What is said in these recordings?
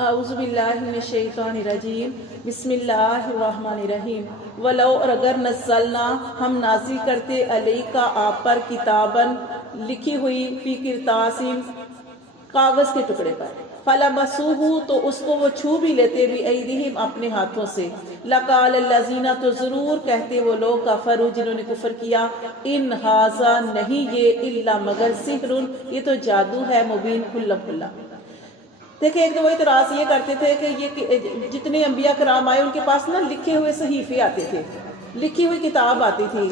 اعوذ باللہ من الشیطان الرجیم بسم اللہ الرحمن الرحیم ولو اور اگر نزلنا ہم نازل کرتے علیکا آپ پر کتابن لکھی ہوئی فی قرطاسٍ کاغذ کے ٹکڑے پر فلمسوہ تو اس کو وہ چھو بھی لیتے بِأَیْدِہِمْ اپنے ہاتھوں سے لقال الذین تو ضرور کہتے وہ لوگ کفروا جنہوں نے کفر کیا ان ھذا نہیں یہ الا مگر سحر یہ تو جادو ہے مبین کھلا کھلا۔ دیکھیں ایک تو وہ اعتراض یہ کرتے تھے کہ یہ جتنے انبیاء کرام آئے ان کے پاس نا لکھے ہوئے صحیفے آتے تھے، لکھی ہوئی کتاب آتی تھی،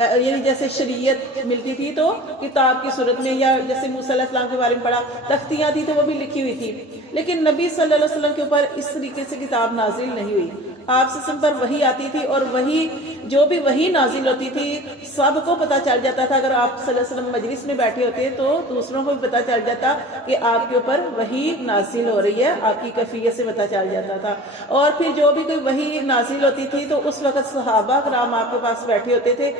یعنی جیسے شریعت ملتی تھی تو کتاب کی صورت میں، یا جیسے موسیٰ علیہ السلام کے بارے میں پڑھا تختیاں تھی تو وہ بھی لکھی ہوئی تھی، لیکن نبی صلی اللہ علیہ وسلم کے اوپر اس طریقے سے کتاب نازل نہیں ہوئی۔ آپ سے پر وحی آتی تھی اور وہی جو بھی وحی نازل ہوتی تھی سب کو پتہ چل جاتا تھا۔ اگر آپ صلی اللہ علیہ وسلم مجلس میں بیٹھے ہوتے تو دوسروں کو بھی پتہ چل جاتا کہ آپ کے اوپر وحی نازل ہو رہی ہے، آپ کی کیفیت سے پتہ چل جاتا تھا۔ اور پھر جو بھی کوئی وحی نازل ہوتی تھی تو اس وقت صحابہ کرام آپ کے پاس بیٹھے ہوتے تھے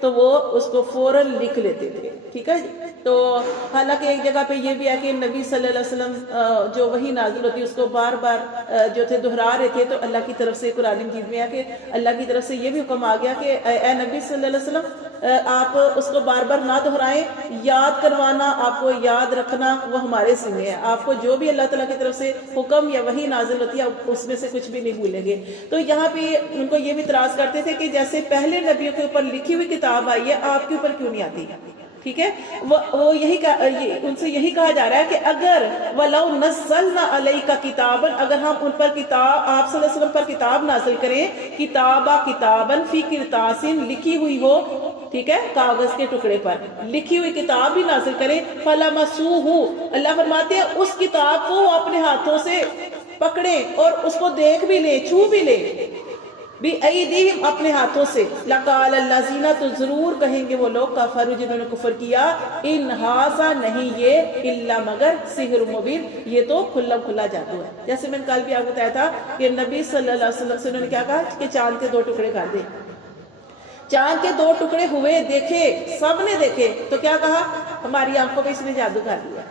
تو وہ اس کو فوراً لکھ لیتے تھے، ٹھیک ہے۔ تو حالانکہ ایک جگہ پہ یہ بھی ہے کہ نبی صلی اللہ علیہ وسلم جو وحی نازل ہوتی ہے اس کو بار بار جو تھے دہرا رہے تھے، تو اللہ کی طرف سے قرآن مجید میں ہے کہ اللہ کی طرف سے یہ بھی حکم آ گیا کہ اے نبی صلی اللہ علیہ وسلم آپ اس کو بار بار نہ دہرائیں، یاد کروانا، آپ کو یاد رکھنا وہ ہمارے ذمہ ہے۔ آپ کو جو بھی اللہ تعالیٰ کی طرف سے حکم یا وحی نازل ہوتی ہے اس میں سے کچھ بھی نہیں بھولیں گے۔ تو یہاں پہ ان کو یہ بھی اعتراض کرتے تھے کہ جیسے پہلے نبیوں کے اوپر لکھی ہوئی کتاب آئی ہے آپ کے اوپر کیوں نہیں آتی، ٹھیک ہے۔ وہ ان سے یہی کہا جا رہا ہے کہ اگر وَلَوْ نَزَّلْنَا عَلَيْكَ کتاباً اگر ہم ان پر کتاب آپ صلی اللہ علیہ وسلم پر کتاب نازل کریں، کتاباً فی قرطاسٍ لکھی ہوئی ہو، ٹھیک ہے، کاغذ کے ٹکڑے پر لکھی ہوئی کتاب بھی نازل کریں، فَلَمَسُوهُ اللہ فرماتے ہیں اس کتاب کو وہ اپنے ہاتھوں سے پکڑیں اور اس کو دیکھ بھی لیں، چھو بھی لیں، بِأَیْدِہِمْ اپنے ہاتھوں سے، لَقَالَ الَّذِينَ تو ضرور کہیں گے وہ لوگ کفروا جنہوں نے کفر کیا ان ھذا نہیں یہ الا مگر سحر مبین یہ تو کھلا کھلا جادو ہے۔ جیسے میں نے کل بھی آپ کو بتایا تھا کہ نبی صلی اللہ علیہ وسلم سے انہوں نے کیا کہا کہ چاند کے 2 ٹکڑے کر دے، چاند کے 2 ٹکڑے ہوئے، دیکھے، سب نے دیکھے، تو کیا کہا ہماری آنکھوں پہ اس نے جادو کر دیا۔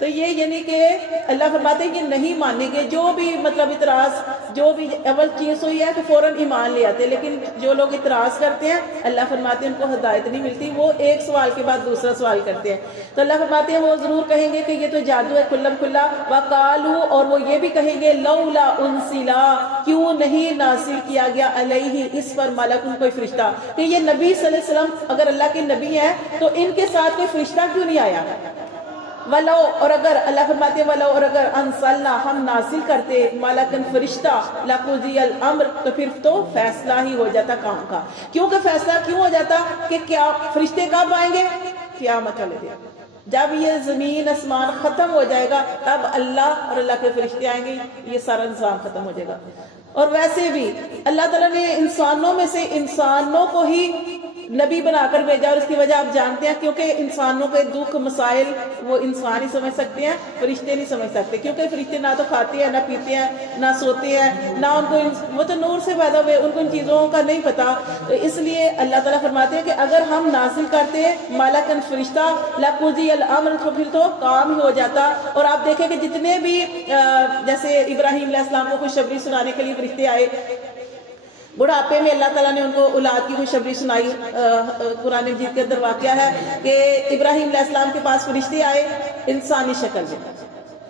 تو یہ یعنی کہ اللہ فرماتے ہیں کہ نہیں مانیں گے، جو بھی مطلب اعتراض جو بھی اول چیز ہوئی ہے کہ فوراً ایمان لے آتے، لیکن جو لوگ اعتراض کرتے ہیں اللہ فرماتے ہیں ان کو ہدایت نہیں ملتی، وہ ایک سوال کے بعد دوسرا سوال کرتے ہیں۔ تو اللہ فرماتے ہیں وہ ضرور کہیں گے کہ یہ تو جادو ہے کھلم کھلا، وَقَالُوا اور وہ یہ بھی کہیں گے لَوْلَا أُنزِلَ کیوں نہیں نازل کیا گیا علیہ اس پر ملک کوئی فرشتہ، کہ یہ نبی صلی اللہ علیہ وسلم اگر اللہ کے نبی ہیں تو ان کے ساتھ کوئی فرشتہ کیوں نہیں آیا۔ ولو اور اگر اللہ فرماتے ہیں ولو اور اگر انزلنا ہم نازل کرتے ملکن فرشتہ لقضی الامر تو پھر تو فیصلہ ہی ہو جاتا کام کا۔ کیونکہ فیصلہ کیوں ہو جاتا کہ کیا فرشتے کب آئیں گے؟ قیامت والے دن، جب یہ زمین آسمان ختم ہو جائے گا تب اللہ اور اللہ کے فرشتے آئیں گے، یہ سارا نظام ختم ہو جائے گا۔ اور ویسے بھی اللہ تعالیٰ نے انسانوں میں سے انسانوں کو ہی نبی بنا کر بھیجا، اور اس کی وجہ آپ جانتے ہیں کیونکہ انسانوں کے دکھ مسائل وہ انسان ہی سمجھ سکتے ہیں، فرشتے نہیں سمجھ سکتے، کیونکہ فرشتے نہ تو کھاتے ہیں، نہ پیتے ہیں، نہ سوتے ہیں، نہ ان کو وہ تو نور سے پیدا ہوئے، ان کو ان چیزوں کا نہیں پتا۔ تو اس لیے اللہ تعالیٰ فرماتے ہیں کہ اگر ہم نازل کرتے ملکن فرشتہ لقضی الامر تو پھر تو کام ہی ہو جاتا۔ اور آپ دیکھیں کہ جتنے بھی جیسے ابراہیم علیہ السلام کو خوشخبری سنانے کے لیے فرشتے آئے، بڑھاپے میں اللہ تعالیٰ نے ان کو اولاد کی خوشخبری سنائی، قرآن مجید کے اندر واقعہ ہے کہ ابراہیم علیہ السلام کے پاس فرشتے آئے انسانی شکل میں۔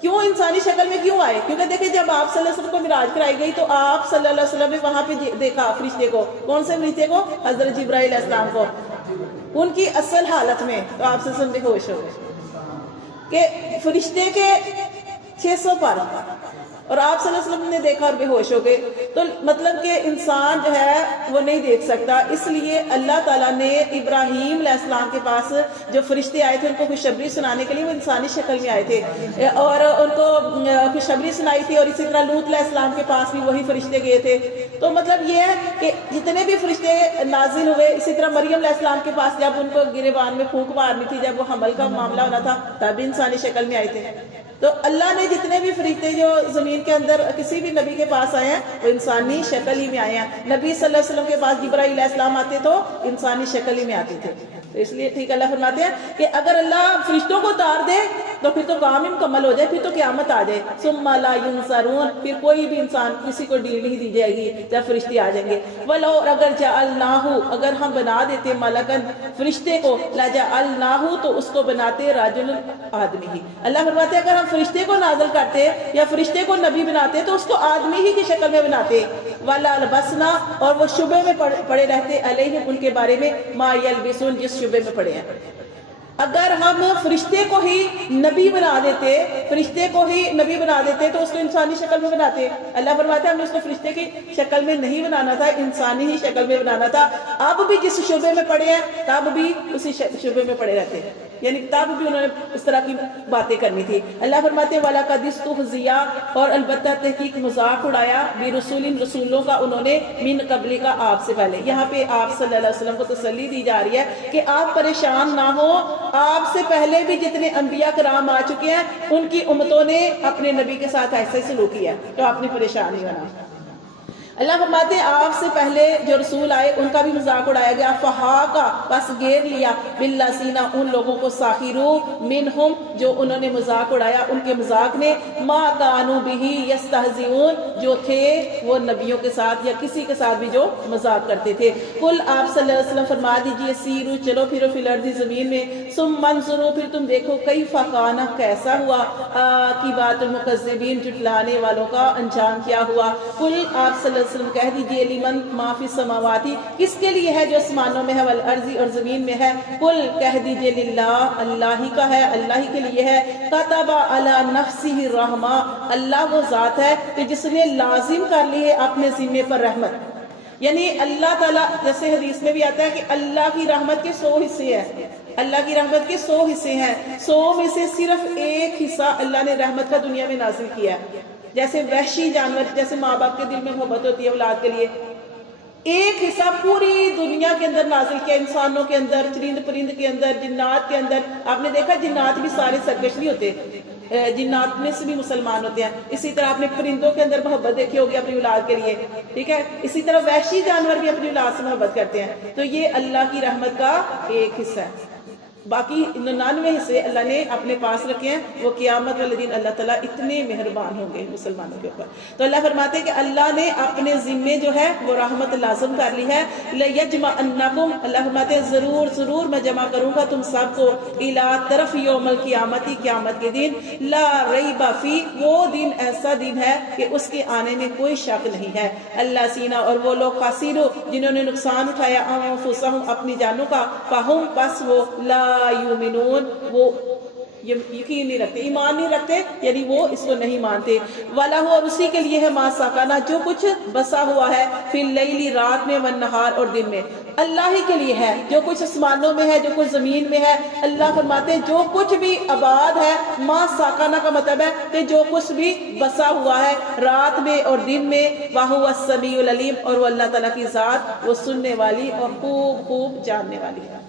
کیوں انسانی شکل میں کیوں آئے؟ کیونکہ دیکھیں جب آپ صلی اللہ علیہ وسلم کو معراج کرائی گئی تو آپ صلی اللہ علیہ وسلم نے وہاں پہ دیکھا فرشتے کو، کون سے فرشتے کو؟ حضرت جبرائیل علیہ السلام کو، ان کی اصل حالت میں، تو آپ صلی اللہ علیہ وسلم بے ہوش ہو گئے کہ فرشتے کے 600 پر، اور آپ صلی اللہ علیہ وسلم نے دیکھا اور بے ہوش ہو گئے۔ تو مطلب کہ انسان جو ہے وہ نہیں دیکھ سکتا، اس لیے اللہ تعالیٰ نے ابراہیم علیہ السلام کے پاس جو فرشتے آئے تھے ان کو خوشخبری سنانے کے لیے وہ انسانی شکل میں آئے تھے اور ان کو خوشخبری سنائی تھی، اور اسی طرح لوط علیہ السلام کے پاس بھی وہی فرشتے گئے تھے۔ تو مطلب یہ ہے کہ جتنے بھی فرشتے نازل ہوئے، اسی طرح مریم علیہ السلام کے پاس جب ان کو گریبان میں پھونک مارنی تھی، جب وہ حمل کا معاملہ ہونا تھا تب انسانی شکل میں آئے تھے۔ تو اللہ نے جتنے بھی فرشتے جو زمین کے اندر کسی بھی نبی کے پاس آئے ہیں وہ انسانی شکل ہی میں آئے ہیں۔ نبی صلی اللہ علیہ وسلم کے پاس جبرائیل علیہ السلام آتے تو انسانی شکل ہی میں آتے تھے۔ تو اس لیے ٹھیک اللہ فرماتے ہیں کہ اگر اللہ فرشتوں کو اتار دے تو پھر تو کام ہی مکمل ہو جائے، پھر تو قیامت آ جائے. ثم لا ينصرون، پھر کوئی بھی انسان کسی کو ڈیل نہیں دی جائے گی جب فرشتے آ جائیں گے. ولو اگر جعلناہ، اگر ہم بنا دیتے ملکن فرشتے کو، لجعلناہ تو اس کو بناتے راجل آدمی ہی. اللہ فرماتے ہیں اگر ہم فرشتے کو نازل کرتے یا فرشتے کو نبی بناتے تو اس کو آدمی ہی کی شکل میں بناتے. ولا لبسنا، اور وہ شبے میں پڑے رہتے علیہم ان کے بارے میں ما یلبسون جس شبے میں پڑے ہیں. اگر ہم فرشتے کو ہی نبی بنا دیتے، فرشتے کو ہی نبی بنا دیتے تو اس کو انسانی شکل میں بناتے. اللہ فرماتے ہیں ہم نے اس کو فرشتے کی شکل میں نہیں بنانا تھا، انسانی ہی شکل میں بنانا تھا. اب بھی جس شعبے میں پڑے ہیں تب بھی اسی شعبے میں پڑے رہتے ہیں، یعنی تب بھی انہوں نے اس طرح کی باتیں کرنی تھی. اللہ فرماتے ہیں وَلَقَدِ اسْتُهْزِئَ، اور البتہ تحقیق مذاق اڑایا بِرُسُولٍ رسولوں کا انہوں نے من قبل کا آپ سے پہلے. یہاں پہ آپ صلی اللہ علیہ وسلم کو تسلی دی جا رہی ہے کہ آپ پریشان نہ ہو، آپ سے پہلے بھی جتنے انبیاء کرام آ چکے ہیں ان کی امتوں نے اپنے نبی کے ساتھ ایسے سلوک کیا تو آپ نے پریشان نہیں ہونا. اللہ فرماتے ہیں آپ سے پہلے جو رسول آئے ان کا بھی مذاق اڑایا گیا. فہاکا، بس گھیر لیا بالذین ان لوگوں کو ساخروا منہم جو انہوں نے مذاق اڑایا ان کے مذاق نے، ما کانوا بہ یستہزئون جو تھے وہ نبیوں کے ساتھ یا کسی کے ساتھ بھی جو مذاق کرتے تھے. قل آپ صلی اللہ علیہ وسلم فرما دیجئے سیرو چلو پھرو فی الارض زمین میں، ثم انظروا پھر تم دیکھو کیف کان کیسا ہوا عاقبۃ المکذبین جھٹلانے والوں کا انجام کیا ہوا. قل آپ صلی اللہ وسلم کہہ دیجئے لمن ما فی السماواتی کس کے لیے ہے جو آسمانوں میں ہے والارض اور زمین میں ہے. قل کہہ دیجئے للہ اللہ ہی کا ہے، اللہ ہی کے لیے ہے. کتب علی نفسہ الرحمہ اللہ وہ ذات ہے کہ جس نے لازم کر لی ہے اپنے ذمے پر رحمت. یعنی اللہ تعالیٰ جیسے حدیث میں بھی آتا ہے کہ اللہ کی رحمت کے 100 حصے ہیں، اللہ کی رحمت کے 100 حصے ہیں، 100 میں سے صرف ایک حصہ اللہ نے رحمت کا دنیا میں نازل کیا ہے. جیسے وحشی جانور، جیسے ماں باپ کے دل میں محبت ہوتی ہے اولاد کے لیے، ایک حصہ پوری دنیا کے اندر نازل کیا، انسانوں کے اندر، چرند پرند کے اندر، جنات کے اندر. آپ نے دیکھا جنات بھی سارے سرکش نہیں ہوتے، جنات میں سے بھی مسلمان ہوتے ہیں. اسی طرح آپ نے پرندوں کے اندر محبت دیکھی ہوگی اپنی اولاد کے لیے، ٹھیک ہے. اسی طرح وحشی جانور بھی اپنی اولاد سے محبت کرتے ہیں. تو یہ اللہ کی رحمت کا ایک حصہ ہے. باقی 99 حصے اللہ نے اپنے پاس رکھے ہیں. وہ قیامت والے دن اللہ تعالیٰ اتنے مہربان ہوں گے مسلمانوں کے اوپر. تو اللہ فرماتے ہیں کہ اللہ نے اپنے ذمے جو ہے وہ رحمت لازم کر لی ہے. لَيَجْمَعَنَّكُمْ اللہ فرماتے ہیں ضرور ضرور میں جمع کروں گا تم سب کو إِلَىٰ طرف یوم القیامتی قیامت کے دن. لا ریب فی وہ دن ایسا دن ہے کہ اس کے آنے میں کوئی شک نہیں ہے. اللہ سینا اور وہ لوگ خاسرو جنہوں نے نقصان اٹھایا انفسہم اپنی جانوں کا، فہم بس وہ لا یؤمنون وہ یقین نہیں رکھتے، ایمان نہیں رکھتے، یعنی وہ اس کو نہیں مانتے. وَلَهُ اور اسی کے لیے ہے ما ساکانہ جو کچھ بسا ہوا ہے فی اللیل رات میں والنہار اور دن میں. اللہ ہی کے لیے ہے جو کچھ آسمانوں میں ہے جو کچھ زمین میں ہے. اللہ فرماتے ہیں جو کچھ بھی آباد ہے، ما ساکانہ کا مطلب ہے کہ جو کچھ بھی بسا ہوا ہے رات میں اور دن میں. وَهُوَ السَّمِيعُ الْعَلِيمُ اور وہ اللہ تعالیٰ کی ذات وہ سننے والی اور خوب خوب جاننے والی ہے.